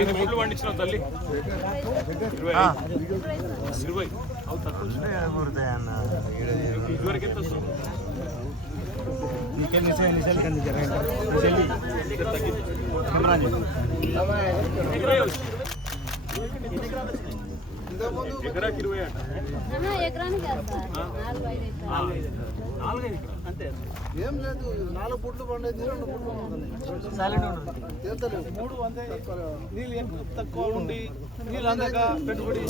ఐదు మూడు పండించిన తల్లి 20 ఇదివరకు ఎంత వస్తుంది? ఎకరాకి 20 అంట. ఏం లేదు, 4 పుట్లు పండేది 2 పుట్లు నీళ్ళు తక్కువ ఉండి నీళ్ళు అందక పెట్టుబడి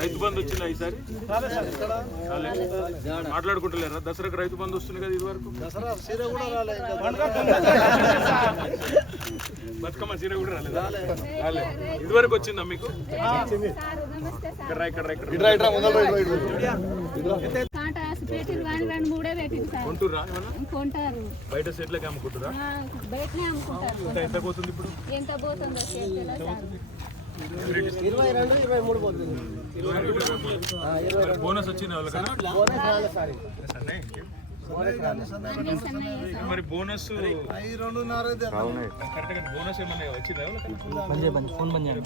రైతు బంధు వచ్చిందా ఈసారి? మాట్లాడుకుంటలేరా? దసరాకు రైతు బంధు వస్తుంది కదా, ఇది వరకు దసరా సీర కూడా రాలేదు, బతుకమ్మ సీర కూడా రాలేదు. ఇదివరకు వచ్చిందా మీకు? కొంటురా కొంటారు, బయట సెట్లకి అమ్ముకుంటారా? బయటనే అమ్ముకుంటారు. ఎంత పోతుంది ఇప్పుడు? ఎంత పోతుందో 22-23 పోతుంది. బోనస్ వచ్చింది వాళ్ళకన్నా? మరి బోనస్ 2.5 కరెక్ట్ గా బోనస్ ఏమన్నా వచ్చిందా?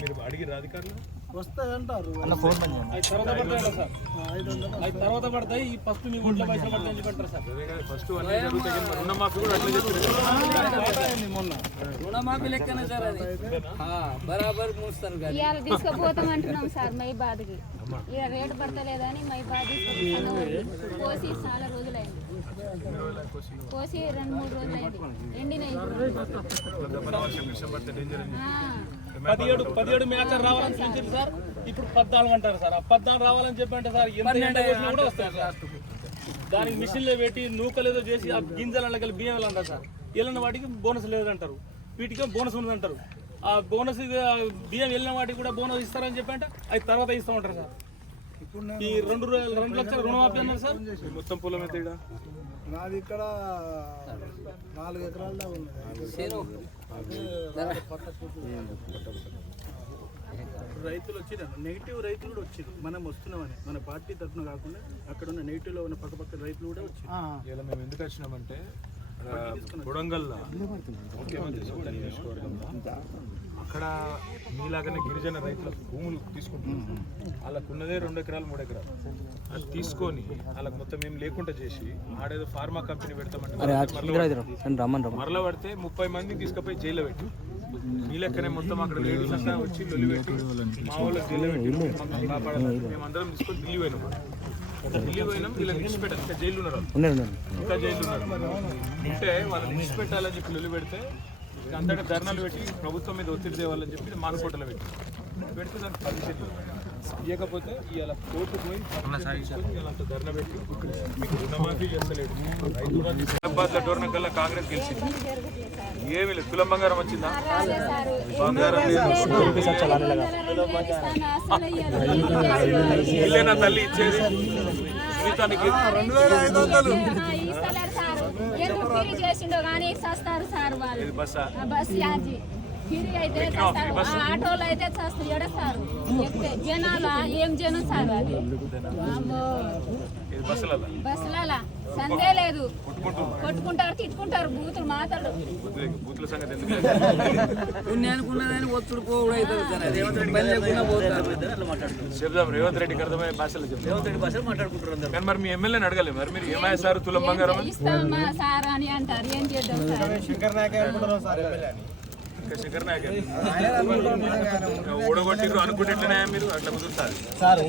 మీరు అడిగిరా అధికారులు? వస్తాయంటారు. తర్వాత పడతాయి. ఫస్ట్ మీ గుంట్లో పైసలు పడతాయని చెప్పంటారు సార్. ఫస్ట్ అన్నీ జరుగుతాయి, రుణమాఫీ కూడా అట్లా చెప్తారు. రుణమాఫీ లెక్కనే సార్, అది బరాబర్ మూస్తారు. ఇవాళ తీసుకుపోతాం అంటున్నాం సార్ మైబాద్కి. ఇక రేటు పడతలేదని మైబాద్ కోసి చాలా రోజులైంది, కోసి 2-3 రోజులైంది, ఎండినాయి. 17 మేకర్ రావాలని చూపించారు సార్, ఇప్పుడు 14 అంటారు సార్. ఆ 14 రావాలని చెప్పంటే సార్ ఎంత ఎండ వేసినా కూడా వస్తాయి సార్. దానికి మిషన్లో పెట్టి నూకలేదో చేసి ఆ గింజలకి బియ్యం అంటారు సార్. వెళ్ళిన వాటికి బోనస్ లేదంటారు, వీటికి బోనస్ ఉన్నదంటారు. ఆ బోనస్ బియ్యం వెళ్ళిన వాటికి కూడా బోనస్ ఇస్తారని చెప్పంటే అది తర్వాత ఇస్తామంటారు సార్. ఈ 2 లక్షల రుణమాఫీ అన్నారు సార్. మొత్తం పొలం ఎంత? నాది ఇక్కడ 4 ఎకరాల ఉంది. రైతులు వచ్చిన నెగిటివ్ రైతులు కూడా వచ్చారు. మనం వస్తున్నామని మన పార్టీ తరఫున కాకుండా అక్కడ ఉన్న నెగిటివ్లో ఉన్న పక్క రైతులు కూడా వచ్చారు. ఇలా మేము ఎందుకు వచ్చినామంటే కొడంగల్లో ముఖ్యమంత్రి అక్కడ మీలాగానే గిరిజన రైతుల భూములు తీసుకుంటున్నారు. వాళ్ళకు ఉన్నదే 2 ఎకరాలు 3 ఎకరాలు. అది తీసుకొని వాళ్ళకి మొత్తం ఏం లేకుండా చేసి ఆడేదో ఫార్మా కంపెనీ పెడతామంటే మరలా పడితే 30 మందిని తీసుకుపోయి జైల్లో పెట్టి మీ లెక్కనే మొత్తం అక్కడ లేడీస్ అంతా వచ్చి లొల్లి పెట్టి మా వాళ్ళకి జైల్లో పెట్టి కాపాడాలి. మేమందరం తీసుకొని ఢిల్లీ పోయినాం. ఇలా విడిచిపెట్టాలి. ఇంకా జైలు ఉన్నారు, ఇంకా జైలు ఉన్నారు. ఉంటే వాళ్ళని విడిచిపెట్టాలని చెప్పి లొల్లి పెడితే అంతటా ధర్నాలు పెట్టి ప్రభుత్వం మీద ఒత్తిడి తేవాలని చెప్పి మానుకోటలో పెడితే దానికి పర్మిషన్ ఇవ్వకపోతే ఇవాళ కోర్టు పోయి అంత ధర్నా పెట్టి మీకు రుణమాఫీ చేస్తలేదు. హైదరాబాద్ డోర్నకల్లా కాంగ్రెస్ గెలిచింది. ఏమి లేదు, తులం బంగారం వచ్చిందా? బంగారం ఇల్లేనా తల్లి ఇచ్చేది? జీవితానికి 2500 చేసిండో కానీ చేస్తారు సార్ వాళ్ళు. బస్ ఛార్జీ ఫ్రీ అయితే చేస్తారు, ఆటోలు అయితే చేస్తారు. ఎడస్తారు జనాల ఏం జనం సార్ అది. బస్సుల సందే లేదు, కొట్టుకుంటారు, తిట్టుకుంటారు, బూతులు మాట్లాడు. బూతుల సంగతి అనుకున్నదని ఒత్తుడు పోవడం చెప్దాం. రేవంత్ రెడ్డికి అర్థమయ్యే భాషలో చెప్తాం. రేవంత్ రెడ్డి భాషలో మాట్లాడుకుంటారు. కానీ మరి మీ ఎమ్మెల్యేని అడగలేదు. మరి మీరు ఏమయ్యా సార్ తులం బంగారం ఇస్తామా సార్ అని అంటారు. ఏం చేద్దాం సార్? శంకర్ నాయక్ ఓడగొట్టిరు అనుకుంటేనే మీరు అట్లా కుదురుతారు సార్.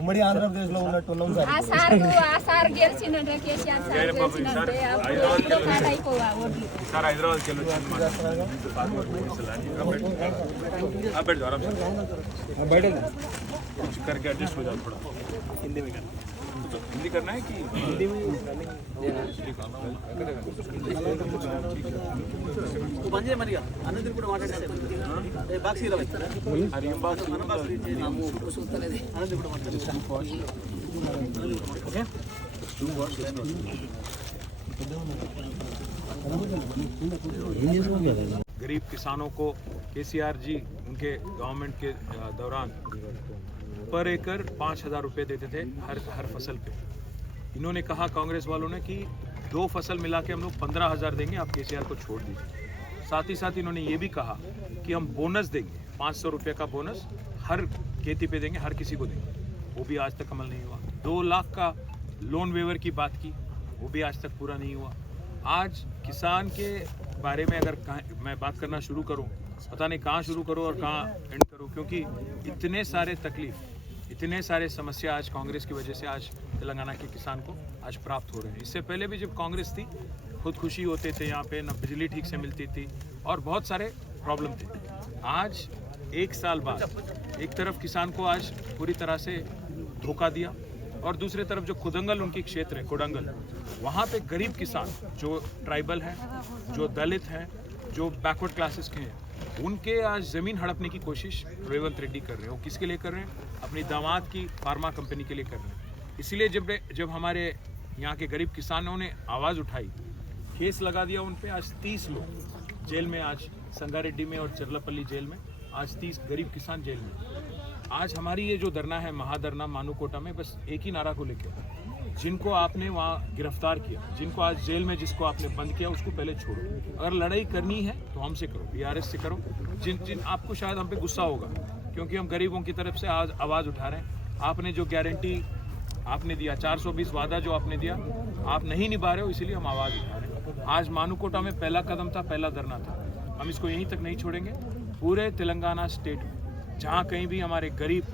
ఉమ్మడి ఆంధ్రప్రదేశ్ లో ఉన్నట్టున్నాం సార్. ఆ సార్ గెలిచిండే కేసీఆర్ సార్ గెలిచిండే అయిపోవా ఓట్లు సార్. హైదరాబాద్కి వెళ్ళి करके एडजस्ट हो जाओ थोड़ा हिंदी में करना। हिंदी करना है कि పంజే మరిగా అనంతరం కూడా మాట్లాడారు. బాక్స్ ఇరవై హరి బాక్స్ అనంతరం కూడా माట్లాడారు. गरीब किसानों को केसीआर जी उनके गवर्नमेंट के दौरान पर एकड़ 5,000 रुपये देते थे हर फसल पे। इन्होंने कहा कांग्रेस वालों ने कि 2 फसल मिला के हम लोग 15,000 देंगे, आप केसीआर को छोड़ दीजिए। साथ ही साथ इन्होंने ये भी कहा कि हम बोनस देंगे, 500 रुपये का बोनस हर खेती पे देंगे, हर किसी को देंगे। वो भी आज तक अमल नहीं हुआ। 2 लाख का लोन वेवर की बात की, वो भी आज तक पूरा नहीं हुआ। आज किसान के बारे में अगर मैं बात करना शुरू करूं, पता नहीं कहाँ शुरू करूं और कहाँ एंड करूं, क्योंकि इतने सारे तकलीफ, इतने सारे समस्या आज कांग्रेस की वजह से आज तेलंगाना के किसान को आज प्राप्त हो रहे हैं। इससे पहले भी जब कांग्रेस थी खुदकुशी होते थे यहाँ पे, न बिजली ठीक से मिलती थी और बहुत सारे प्रॉब्लम थे। आज 1 साल बाद एक तरफ किसान को आज पूरी तरह से धोखा दिया और दूसरी तरफ जो कोडंगल उनकी क्षेत्र है, कोडंगल, वहाँ पे गरीब किसान जो ट्राइबल हैं, जो दलित हैं, जो बैकवर्ड क्लासेस के हैं, उनके आज ज़मीन हड़पने की कोशिश रेवंत रेड्डी कर रहे हैं। वो किसके लिए कर रहे हैं? अपनी दामाद की फार्मा कंपनी के लिए कर रहे हैं। इसलिए जब हमारे यहाँ के गरीब किसानों ने आवाज़ उठाई, केस लगा दिया उन पे, आज 30 लोग जेल में, आज संगारेड्डी में और चरलापल्ली जेल में आज 30 गरीब किसान जेल में। आज हमारी ये जो धरना है, महाधरना मानूकोटा में, बस एक ही नारा को लेकर, जिनको आपने वहाँ गिरफ्तार किया, जिनको आज जेल में जिसको आपने बंद किया, उसको पहले छोड़ो। अगर लड़ाई करनी है तो हमसे करो, बीआरएस से करो। जिन आपको शायद हम पे गुस्सा होगा क्योंकि हम गरीबों की तरफ से आज आवाज़ उठा रहे हैं। आपने जो गारंटी आपने दिया, 420 वादा जो आपने दिया, आप नहीं निभा रहे हो, इसीलिए हम आवाज़ उठा रहे हैं। आज मानूकोटा में पहला कदम था, पहला धरना था, हम इसको यहीं तक नहीं छोड़ेंगे। पूरे तेलंगाना स्टेट में जहाँ कहीं भी हमारे गरीब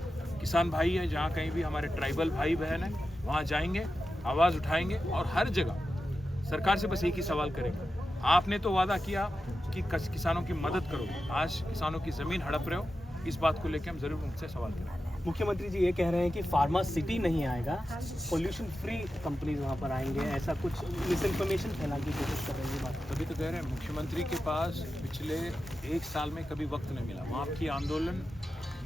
किसान भाई हैं, जहाँ कहीं भी हमारे ट्राइबल भाई बहन हैं, वहाँ जाएंगे, आवाज़ उठाएंगे और हर जगह सरकार से बस एक ही सवाल करेंगे। आपने तो वादा किया कि किसानों की मदद करोगे, आज किसानों की ज़मीन हड़प रहे हो, इस बात को लेकर हम ज़रूर उनसे सवाल करेंगे। मुख्यमंत्री जी ये कह रहे हैं कि फार्मा सिटी नहीं आएगा, पोल्यूशन फ्री कंपनीज वहाँ पर आएंगे, ऐसा कुछ मिस इन्फॉर्मेशन फैलाने की कोशिश कर रहे हैं। बात तभी तो कह रहे हैं, मुख्यमंत्री के पास पिछले 1 साल में कभी वक्त नहीं मिला। वहाँ की आंदोलन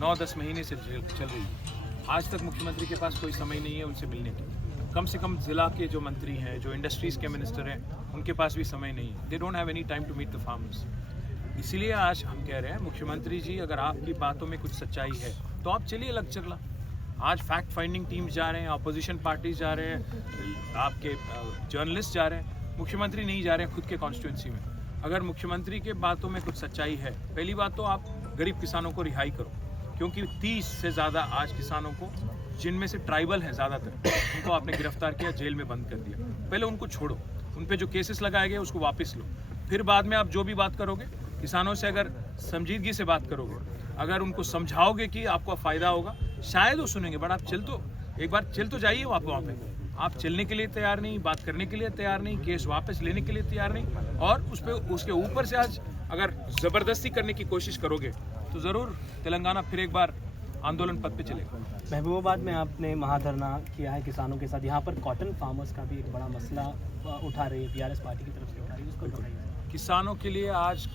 9-10 महीने से चल रही है। आज तक मुख्यमंत्री के पास कोई समय नहीं है उनसे मिलने की। कम से कम ज़िला के जो मंत्री हैं, जो इंडस्ट्रीज़ के मिनिस्टर हैं, उनके पास भी समय नहीं है। They don't have any time to meet the farmers. इसीलिए आज हम कह रहे हैं, मुख्यमंत्री जी, अगर आपकी बातों में कुछ सच्चाई है तो आप चलिए लेक्चरला। आज फैक्ट फाइंडिंग टीम्स जा रहे हैं, अपोजिशन पार्टीज जा रहे हैं, आपके जर्नलिस्ट जा रहे हैं, मुख्यमंत्री नहीं जा रहे हैं खुद के कॉन्स्टिट्यूंसी में। अगर मुख्यमंत्री के बातों में कुछ सच्चाई है, पहली बात तो आप गरीब किसानों को रिहाई करो, क्योंकि 30 से ज़्यादा आज किसानों को, जिनमें से ट्राइबल हैं ज़्यादातर, उनको आपने गिरफ्तार किया, जेल में बंद कर दिया। पहले उनको छोड़ो, उन पे जो केसेस लगाए गए उसको वापस लो, फिर बाद में आप जो भी बात करोगे, किसानों से अगर संजीदगी से बात करोगे, अगर उनको समझाओगे कि आपको फ़ायदा होगा, शायद वो सुनेंगे। बट आप एक बार चल तो जाइए वहाँ पे। आप चलने के लिए तैयार नहीं, बात करने के लिए तैयार नहीं, केस वापस लेने के लिए तैयार नहीं, और उसके ऊपर से आज अगर ज़बरदस्ती करने की कोशिश करोगे तो ज़रूर तेलंगाना फिर एक बार आंदोलन पथ पे चलेगा। महबूबाबाद में आपने महाधरना किया है किसानों के साथ, यहाँ पर कॉटन फार्मर्स का भी एक बड़ा मसला उठा रही है, बीआरएस पार्टी की तरफ से उठा रही है, उसको बताइए। किसानों के लिए आज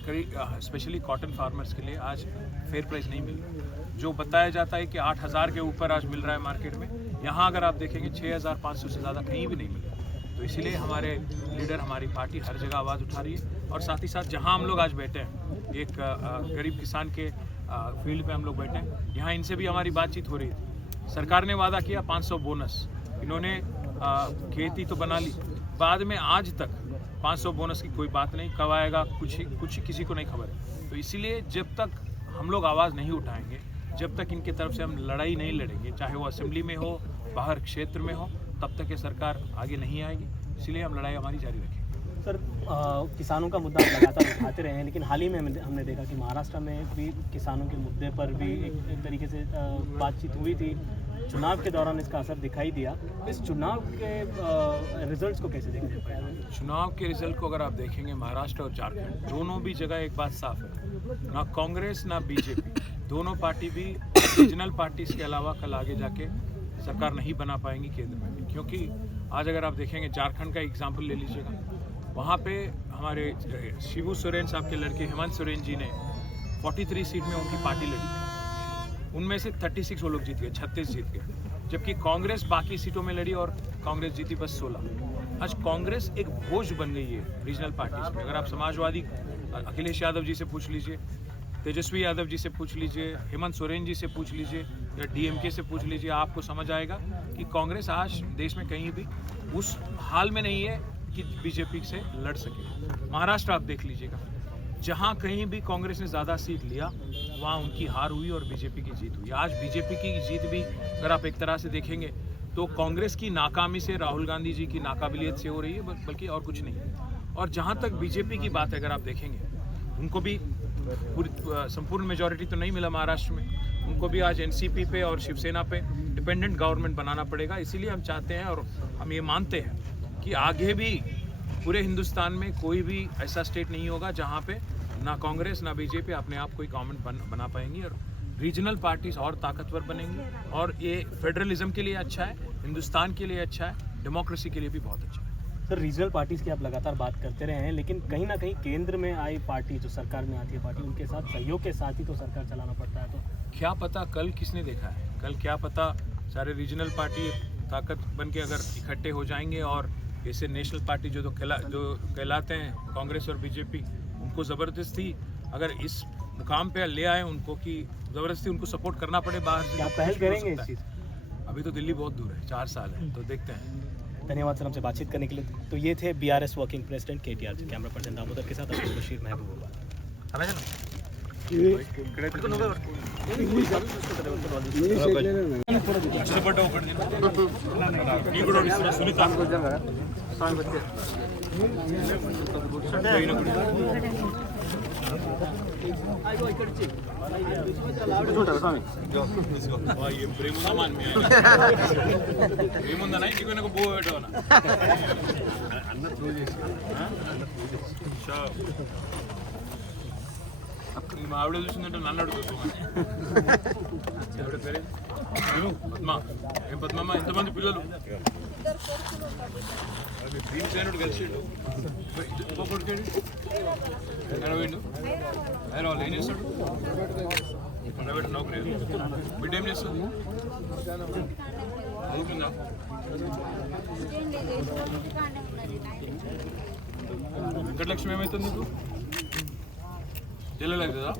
स्पेशली कॉटन फार्मर्स के लिए आज फेयर प्राइस नहीं मिल रहा। जो बताया जाता है कि 8,000 के ऊपर आज मिल रहा है मार्केट में, यहाँ अगर आप देखेंगे 6,500 से ज़्यादा कहीं भी नहीं मिल रहा। तो इसीलिए हमारे लीडर, हमारी पार्टी हर जगह आवाज़ उठा रही है। और साथ ही साथ जहाँ हम लोग आज बैठे हैं, एक गरीब किसान के फील्ड पे हम लोग बैठे हैं, यहाँ इनसे भी हमारी बातचीत हो रही थी। सरकार ने वादा किया 500 बोनस, इन्होंने खेती तो बना ली, बाद में आज तक 500 बोनस की कोई बात नहीं, कब आएगा कुछ किसी को नहीं खबर है। तो इसीलिए जब तक हम लोग आवाज़ नहीं उठाएंगे, जब तक इनके तरफ से हम लड़ाई नहीं लड़ेंगे, चाहे वो असेंबली में हो, बाहर क्षेत्र में हो, तब तक ये सरकार आगे नहीं आएगी। इसलिए हम लड़ाई हमारी जारी रखेंगे। सर, किसानों का मुद्दा लगातार उठाते रहे हैं, लेकिन हाल ही में हमने देखा कि महाराष्ट्र में भी किसानों के मुद्दे पर भी एक तरीके से बातचीत हुई थी। चुनाव के दौरान इसका असर दिखाई दिया। इस चुनाव के रिजल्ट्स को कैसे देखते हैं? चुनाव के रिजल्ट को अगर आप देखेंगे, महाराष्ट्र और झारखंड दोनों भी जगह एक बात साफ है, ना कांग्रेस ना बीजेपी, दोनों पार्टी भी रीजनल पार्टीज के अलावा कल आगे जाके सरकार नहीं बना पाएंगी केंद्र में। क्योंकि आज अगर आप देखेंगे, झारखंड का एग्जाम्पल ले लीजिएगा, वहाँ पे हमारे शिबू सोरेन साहब के लड़के हेमंत सोरेन जी ने 43 सीट में उनकी पार्टी लड़ी, उनमें से 36 वो लोग जीत गए, 36 जीत गए। जबकि कांग्रेस बाकी सीटों में लड़ी और कांग्रेस जीती बस 16। आज कांग्रेस एक बोझ बन गई है रीजनल पार्टीज में। अगर आप समाजवादी अखिलेश यादव जी से पूछ लीजिए, तेजस्वी यादव जी से पूछ लीजिए, हेमंत सोरेन जी से पूछ लीजिए, या डीएमके से पूछ लीजिए, आपको समझ आएगा कि कांग्रेस आज देश में कहीं भी उस हाल में नहीं है कि बीजेपी से लड़ सके। महाराष्ट्र आप देख लीजिएगा, जहां कहीं भी कांग्रेस ने ज़्यादा सीट लिया वहां उनकी हार हुई और बीजेपी की जीत हुई। आज बीजेपी की जीत भी अगर आप एक तरह से देखेंगे तो कांग्रेस की नाकामी से, राहुल गांधी जी की नाकाबिलियत से हो रही है, बल्कि और कुछ नहीं। और जहां तक बीजेपी की बात है, अगर आप देखेंगे, उनको भी संपूर्ण मेजॉरिटी तो नहीं मिला महाराष्ट्र में, उनको भी आज एनसीपी पे और शिवसेना पे डिपेंडेंट गवर्नमेंट बनाना पड़ेगा। इसीलिए हम चाहते हैं और हम ये मानते हैं कि आगे भी पूरे हिंदुस्तान में कोई भी ऐसा स्टेट नहीं होगा जहाँ पे ना कांग्रेस ना बीजेपी अपने आप कोई गवर्नमेंट बना पाएंगी, और रीजनल पार्टीज और ताकतवर बनेंगी। और ये फेडरलिज्म के लिए अच्छा है, हिंदुस्तान के लिए अच्छा है, डेमोक्रेसी के लिए भी बहुत अच्छा है। सर, रीजनल पार्टीज की आप लगातार बात करते रहे हैं, लेकिन कहीं ना कहीं केंद्र में आई पार्टी, जो सरकार में आती है पार्टी, उनके साथ सहयोग के साथ ही तो सरकार चलाना पड़ता है। तो क्या पता कल किसने देखा है, कल क्या पता सारे रीजनल पार्टी ताकत बन के अगर इकट्ठे हो जाएंगे और ऐसे नेशनल पार्टी जो कहलाते हैं कांग्रेस और बीजेपी, उनको ज़बरदस्ती अगर इस मुकाम पे ले आए उनको, कि ज़बरदस्ती उनको सपोर्ट करना पड़े बाहर से। क्या पहल करेंगे इस चीज़? अभी तो दिल्ली बहुत दूर है, 4 साल है, तो देखते हैं। धन्यवाद सर हमसे बातचीत करने के लिए। तो ये थे BRS working president KTR, camera person Damodar के साथ अब्दुल बशीर, महबूबाबाद। ఏముందా చికెన్ బో పెట్టవనా అన్న త్రూ చేసి మా ఆవిడ చూసిందంటే నన్ను అడుగుతుంది. ఆవిడ పేరే పద్మ. ఏం పద్మమ్మ, ఎంతమంది పిల్లలు? భీమసేనుడు కలిసిండు, ఇంకొకటి పోయిండు. ఆయన వాళ్ళు ఏం చేస్తాడు? ప్రైవేట్ నౌకరీ. బిడ్డ ఏం చేస్తుంది? చదువుకుందా? వెంకటలక్ష్మి ఏమవుతుంది నీకు? తెలియలేదు కదా?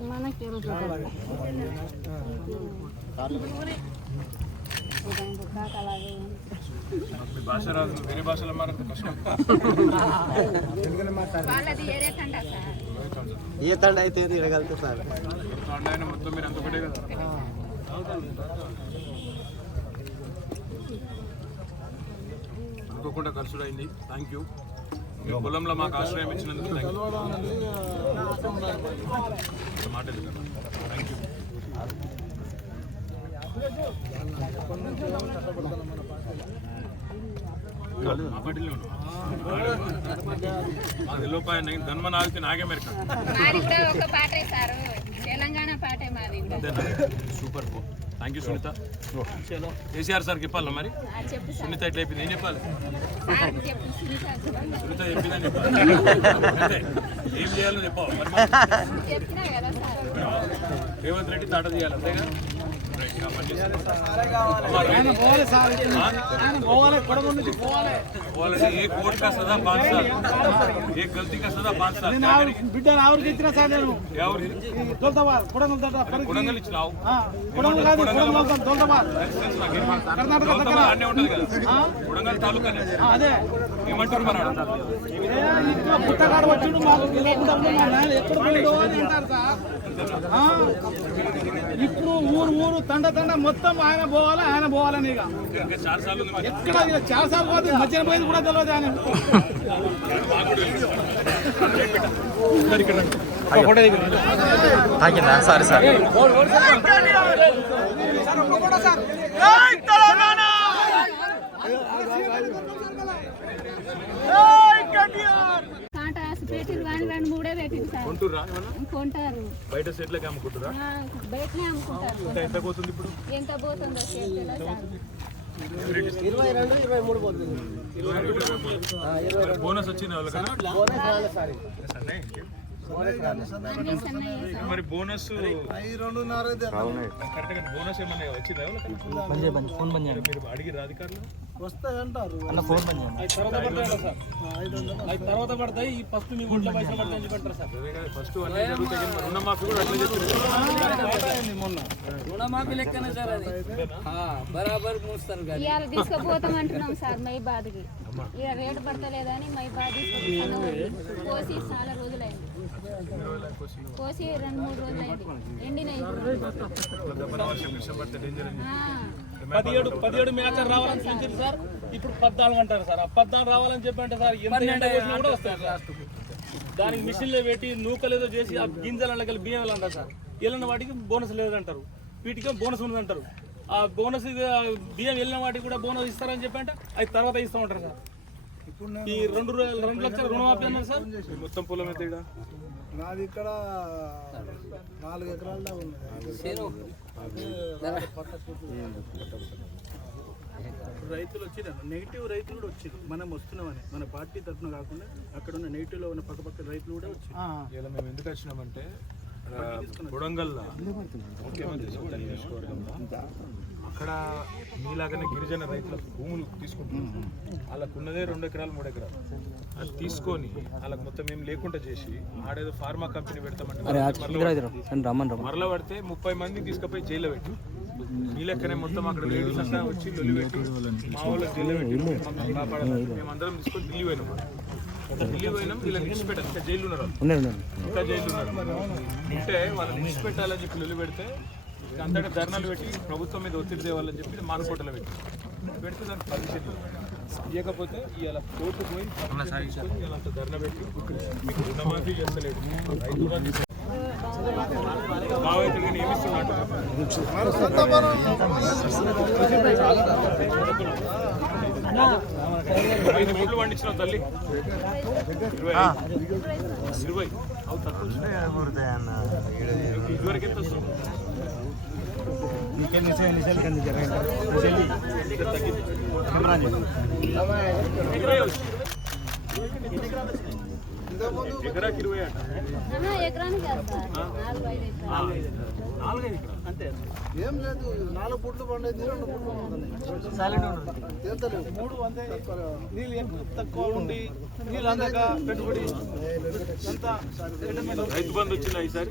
మీ భాష రాదు, వేరే భాషలో మాట్లాడితే కష్టం. ఏ తండ అయితే తిరగలుగుతా సార్? ఆయన మొత్తం మీరు అంత ఒకటే కదా. అనుకోకుండా ఖర్చుడైంది. Thank you. మీ పొలంలో మాకు ఆశ్రయం ఇచ్చినందుకు మాట థ్యాంక్ యూ. ధన్మన్ ఆగితే నాగే మేరకు తెలంగాణ పాటే మాది. Super. Thank you Sunitha. KCR సార్కి చెప్పాలా మరి? సునీత ఎట్లా చెప్పింది, ఏం చెప్పాలి? సునీత చెప్పిందని చెప్పాలి. ఏం చేయాలో చెప్పాలి. రేవంత్ రెడ్డి తాట చేయాలి, అంతేగా? एक वोट का सजा 5 साल, एक गलती का सजा 5 साल. బిడ్డ ఆవిడకి ఇచ్చిన సార్ నేను కొడంగల్ ఇచ్చినావు. కర్ణాటక అన్నీ ఉంటుంది కదా, కొడంగల్ తాలూకానే. అదే ఏమంటారు మరి? పుట్టగాడు వచ్చిండు మాకు ఎక్కడ పోయిండో అని అంటారు సార్. ఇప్పుడు ఊరు తండ మొత్తం ఆయన పోవాలని ఇక ఇంకా 4 సార్లు ఉంది మరి. ఎక్కడ 4 సార్లు పోతే మధ్యన పోయింది కూడా తెలియదు ఆయన. సారీ సార్ కొంటారు బయట సెట్లకి అమ్ముకుంటారా? బయటనే అమ్ముకుంటారు. ఎంత పోతుంది ఇప్పుడు? ఎంత పోతుందో చేతిలో సార్. 22-23 పోతుంది. బోనస్ వచ్చింది వాళ్ళకన్నా? అన్ని సన్నయ్యే సార్. మరి బోనస్ కరెక్ట్ గా బోనస్ ఏమన్నా వచ్చిందా మీరు అడిగిర్రు అధికారులు? వస్తాయంటారు. తర్వాత పడతాయి ఈ ఫస్ట్ మీ గుంట్లో పైసలు పడతాయి అని చెప్పంటారు సార్. ఫస్ట్ అన్నీ జరుగుతాయి కానీ మరి రుణమాఫీ కూడా అట్లా చెప్పారు. రుణమాఫీ లెక్కనే సార్ అది బరాబర్ మూస్తారు. ఇవాళ తీసుకుపోతామంటున్నాం సార్ మైబాద్కి. ఇక రేటు పడతలేదని మైబాద్ తీసుకుపోతాను. కోసి చాలా రోజులైంది, కోసి 2-3 రోజులైంది. ఎండినాయి. 17 మేకర్ రావాలని చూపించారు సార్. ఇప్పుడు 14 అంటారు సార్. ఆ 14 రావాలని చెప్పంటే సార్ ఎంత ఎండ కోసినా కూడా వస్తాయి సార్. దానికి మిషన్లో పెట్టి నూకలేదో చేసి ఆ గింజలు కలిపి బియ్యం అంటారు సార్. వెళ్ళిన వాటికి బోనస్ లేదంటారు, వీటికి బోనస్ ఉందంటారు. ఆ బోనస్ బియ్యం వెళ్ళిన వాటికి కూడా బోనస్ ఇస్తారని చెప్పంటే అది తర్వాత ఇస్తామంటారు సార్. ఈ 2 లక్షల రుణమాఫీ అన్నారు సార్. మొత్తం పొలం ఎంత ఈడ? నాది ఇక్కడ 4 ఎకరాల ఉంది. రైతులు వచ్చినారు, నెగిటివ్ రైతులు కూడా వచ్చారు. మనం వస్తున్నామని మన పార్టీ తరఫున కాకుండా అక్కడ ఉన్న నెగిటివ్లో ఉన్న పక్క రైతులు కూడా వచ్చారు. ఇలా మేము ఎందుకు వచ్చినామంటే కొడంగల్లో ముఖ్యమంత్రి సొంత నియోజకవర్గంలో అక్కడ మీలాగానే గిరిజన రైతుల భూములు తీసుకుంటున్నారు. వాళ్ళకు ఉన్నదే 2 ఎకరాలు 3 ఎకరాలు. అది తీసుకొని వాళ్ళకి మొత్తం ఏం లేకుండా చేసి ఆడేదో ఫార్మా కంపెనీ పెడతామంటే మరల పడితే 30 మందిని తీసుకుపోయి జైల్లో పెట్టి మీ లెక్కనే మొత్తం అక్కడ లేడీస్ అంతా వచ్చి లొల్లి పెట్టి మా వాళ్ళకి జైల్లో పెట్టి కాపాడాలి. మేమందరం తీసుకొని ఢిల్లీ పోయినాం. ఢిల్లీ పోయినాం, వీళ్ళని విడిచిపెట్టాలి. ఇంకా జైలు ఉన్నారు, ఇంకా జైలు ఉన్నారు. ఉంటే వాళ్ళని విడిచిపెట్టాలని చెప్పి లొల్లి పెడితే అంతటా ధర్నాలు పెట్టి ప్రభుత్వం మీద ఒత్తిడి తేవాలని చెప్పి మానుకోటలో పెడితే దానికి పర్మిషన్ ఇవ్వకపోతే ఇవాళ కోర్టు పోయి సాగించుకొని ఇవాళ అంత ధర్నా పెట్టి మీకు రుణమాఫీ చేస్తలేదు. రైతు బాగా అయితే కానీ ఏమిస్తున్నాడు 5 కోట్లు పండించిన తల్లి 20 ఇదివరకు ఎంత వస్తుంది? ఎకరాకి 20 అంట. ఎకరానికి అంతే ఏం లేదు. 4 పుట్లు పండేది 2 పుట్లు నీళ్ళు తక్కువ ఉండి నీళ్ళు అందక పెట్టుబడి రైతు బంధు వచ్చిందా ఈసారి?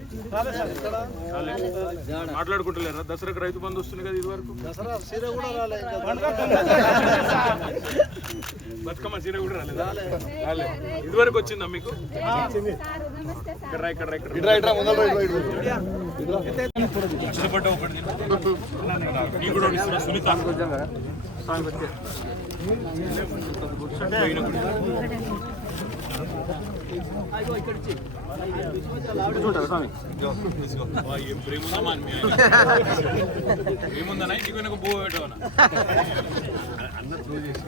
మాట్లాడుకుంటలేరా? దసరాకు రైతు బంధు వస్తుంది కదా ఇది వరకు. దసరా సీర కూడా రాలేదు, బతుకమ్మ సీర కూడా రాలేదా? ఇది వరకు వచ్చిందా మీకు? ఇష్టపడ్డ ఒకటి నీ కూడా ఇస్తున్నా సునీత ఏం ప్రేముందమ్మా ఏముందన్నా ఇంటికి వెనక బో పెట్టవనా అన్న త్రూ చేసి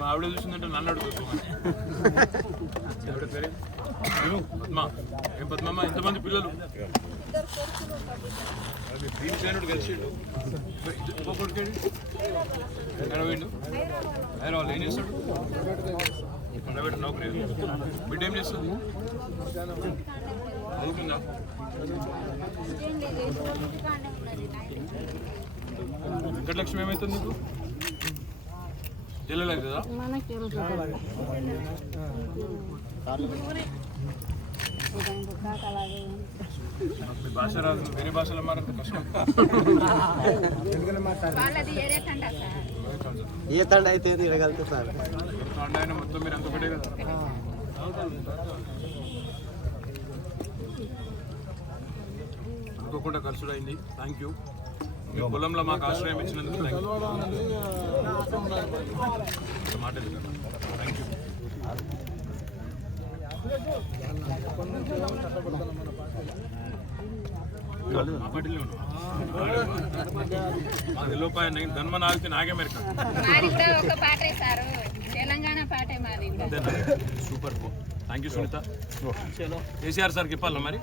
మా ఆవిడ చూసిందంటే నన్ను అడుగుతాను. ఆవిడ పేరే పద్మ. ఏం పద్మమ్మ, ఎంతమంది పిల్లలు? భీమ్ సేనుడు కలిసిండు. కొడుకేడు ఎక్కడ పోయిండు? హైదరాబాద్ ఏం చేస్తాడు? ప్రైవేట్ నౌకరీ. బిడ్డ ఏం చేస్తుంది? చదువుకుందా? వెంకటలక్ష్మి ఏమవుతుంది నీకు? తెలియలేదు కదా? భాష రాదు, వేరే భాషలో మాట్లాడితే కష్టం. ఏ తండ అయితే తిరగలుగుతా సార్. ఆయన మొత్తం మీరు అంత ఒకటే కదా. అనుకోకుండా ఖర్చుడు అయింది. Thank you. మీ పొలంలో మాకు ఆశ్రయం ఇచ్చినందుకు థ్యాంక్ యూ. మాట థ్యాంక్ యూ. మా పార్టీలో మాది లోపాయ ధన్మ నాగితే నాగే మెరక. ఒక పాటే సార్, తెలంగాణ పాటే మాది. Super. Thank you Sunitha. KCR సార్కి చెప్పాలా మరి?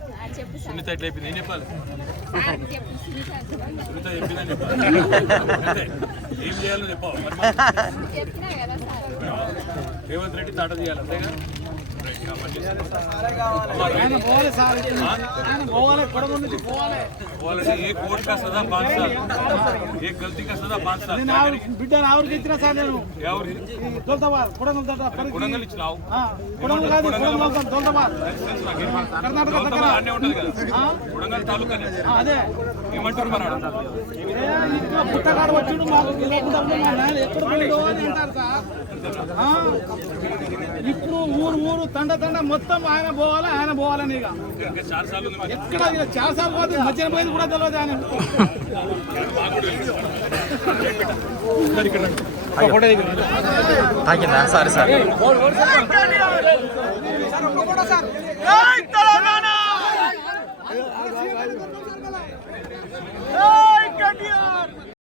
సునీత ఎట్లా చెప్పింది? ఏం చెప్పాలి? సునీత చెప్పిందని చెప్పాలి. ఏం చేయాలో చెప్పాలి మరి. రేవంత్ రెడ్డి తాట తీయాలి అంతేగా एक वोट का सजा 5 साल, एक गलती का सजा 5 साल. బిడ్డ ఆవిడకి ఇచ్చిన సార్ నేను కొడంగల్ ఇచ్చినావు కర్ణాటక అన్నీ ఉంటుంది కదా కొడంగల్ తాలూకా అదే ఏమంటారు మన పుట్టగాడు వచ్చిండు మాకు ఎక్కడ పోయిండో అని అంటారు సార్. ఇప్పుడు ఊరు తండ మొత్తం ఆయన పోవాలని ఇక ఇంకా 4 సార్లు ఉంది మరి. ఎక్కడ చాలా సార్లు పోతుంది మధ్యన పోయింది కూడా తెలియదు ఆయన తాకిందా? Sorry sir